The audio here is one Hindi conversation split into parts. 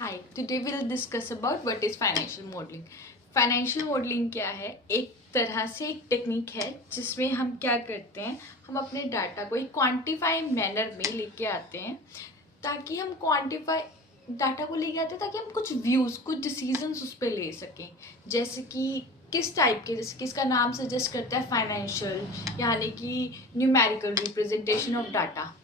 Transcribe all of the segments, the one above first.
Hi, today we'll discuss about what is financial modeling. Financial modelling क्या है? एक तरह से एक टेक्निक है जिसमें हम क्या करते हैं, हम अपने डाटा को एक क्वांटिफाई मैनर में लेके आते हैं ताकि हम क्वांटिफाई डाटा को लेके आते हैं ताकि हम कुछ व्यूज़, कुछ डिसीजंस उस पर ले सकें। जैसे कि किस टाइप के, जैसे कि इसका नाम सजेस्ट करता है फाइनेंशियल, यानी कि numerical representation of data.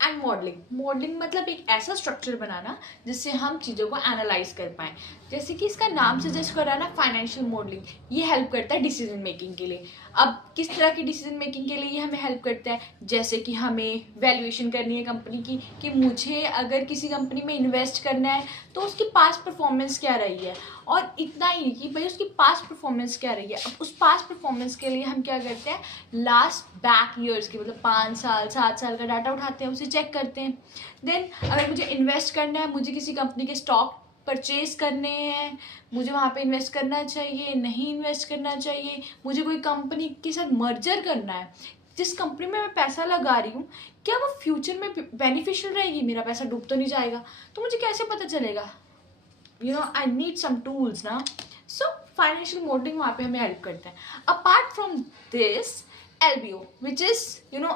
And modelling मतलब एक ऐसा स्ट्रक्चर बनाना जिससे हम चीज़ों को एनालाइज कर पाएँ। जैसे कि इसका नाम सजेस्ट कर रहा है ना, फाइनेंशियल मॉडलिंग, ये हेल्प करता है डिसीजन मेकिंग के लिए। अब किस तरह की डिसीजन मेकिंग के लिए ये हमें हेल्प करता है? जैसे कि हमें वैल्यूएशन करनी है कंपनी की, कि मुझे अगर किसी कंपनी में इन्वेस्ट करना है तो उसकी पास्ट परफॉर्मेंस क्या रही है, और इतना ही नहीं कि भाई उसकी पास्ट परफॉर्मेंस क्या रही है। अब उस पास्ट परफॉर्मेंस के लिए हम क्या करते हैं, लास्ट बैक ईयर्स की, मतलब 5 साल 7 साल का डाटा उठाते हैं, उसे चेक करते हैं। देन अगर मुझे इन्वेस्ट करना है, मुझे किसी कंपनी के स्टॉक परचेज करने हैं, मुझे वहाँ पे इन्वेस्ट करना चाहिए, नहीं इन्वेस्ट करना चाहिए, मुझे कोई कंपनी के साथ मर्जर करना है, जिस कंपनी में मैं पैसा लगा रही हूँ क्या वो फ्यूचर में बेनिफिशियल रहेगी, मेरा पैसा डूब तो नहीं जाएगा, तो मुझे कैसे पता चलेगा? आई नीड सम टूल्स ना। सो फाइनेंशियल मॉडलिंग वहाँ पे हमें हेल्प करता है। Apart from this, LBO which is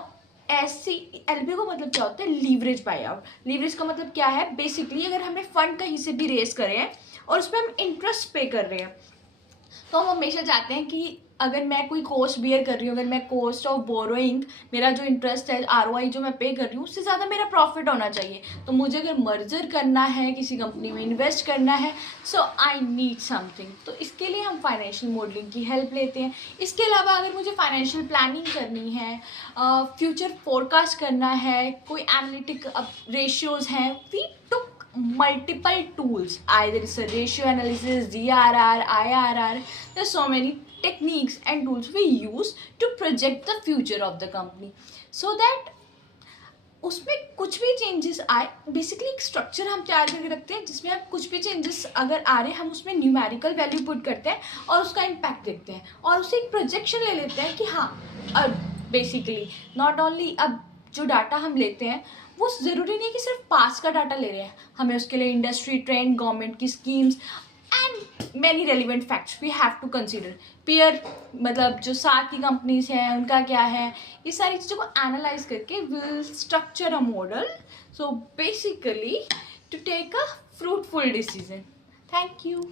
ऐसी, एलबीओ का मतलब क्या होता है? Leverage bye out. लीवरेज का मतलब क्या है? बेसिकली अगर हमें फंड कहीं से भी रेस करें हैं और उस पर हम इंटरेस्ट पे कर रहे हैं, तो हम हमेशा चाहते हैं कि अगर मैं कोई कॉस्ट बियर कर रही हूँ, अगर मैं कॉस्ट ऑफ बोरोइंग, मेरा जो इंटरेस्ट है, आरओआई जो मैं पे कर रही हूँ, उससे ज़्यादा मेरा प्रॉफिट होना चाहिए। तो मुझे अगर मर्जर करना है, किसी कंपनी में इन्वेस्ट करना है, सो आई नीड समथिंग, तो इसके लिए हम फाइनेंशियल मॉडलिंग की हेल्प लेते हैं। इसके अलावा अगर मुझे फाइनेंशियल प्लानिंग करनी है, फ्यूचर फोरकास्ट करना है, कोई एनालिटिक रेशियोज़ हैं, we took multiple tools, either it's a ratio analysis, DRR, IRR. There's so many techniques and tools we use to project the future of the company so that उसमें कुछ भी चेंजेस आए, बेसिकली एक स्ट्रक्चर हम तैयार करके रखते हैं जिसमें अब कुछ भी चेंजेस अगर आ रहे हैं, हम उसमें न्यूमेरिकल वैल्यू पुट करते हैं और उसका इम्पैक्ट देखते हैं और उसे एक प्रोजेक्शन ले लेते हैं कि हाँ, अब बेसिकली नॉट ओनली, अब जो डाटा हम लेते हैं वो ज़रूरी नहीं कि सिर्फ पास का डाटा ले रहे हैं, हमें उसके लिए इंडस्ट्री ट्रेंड, गवर्नमेंट की schemes and many relevant facts we have to consider. Peer मतलब जो साथ की कंपनीज हैं उनका क्या है, ये सारी चीज़ों को एनालाइज करके will structure a model, so basically to take a fruitful decision. Thank you.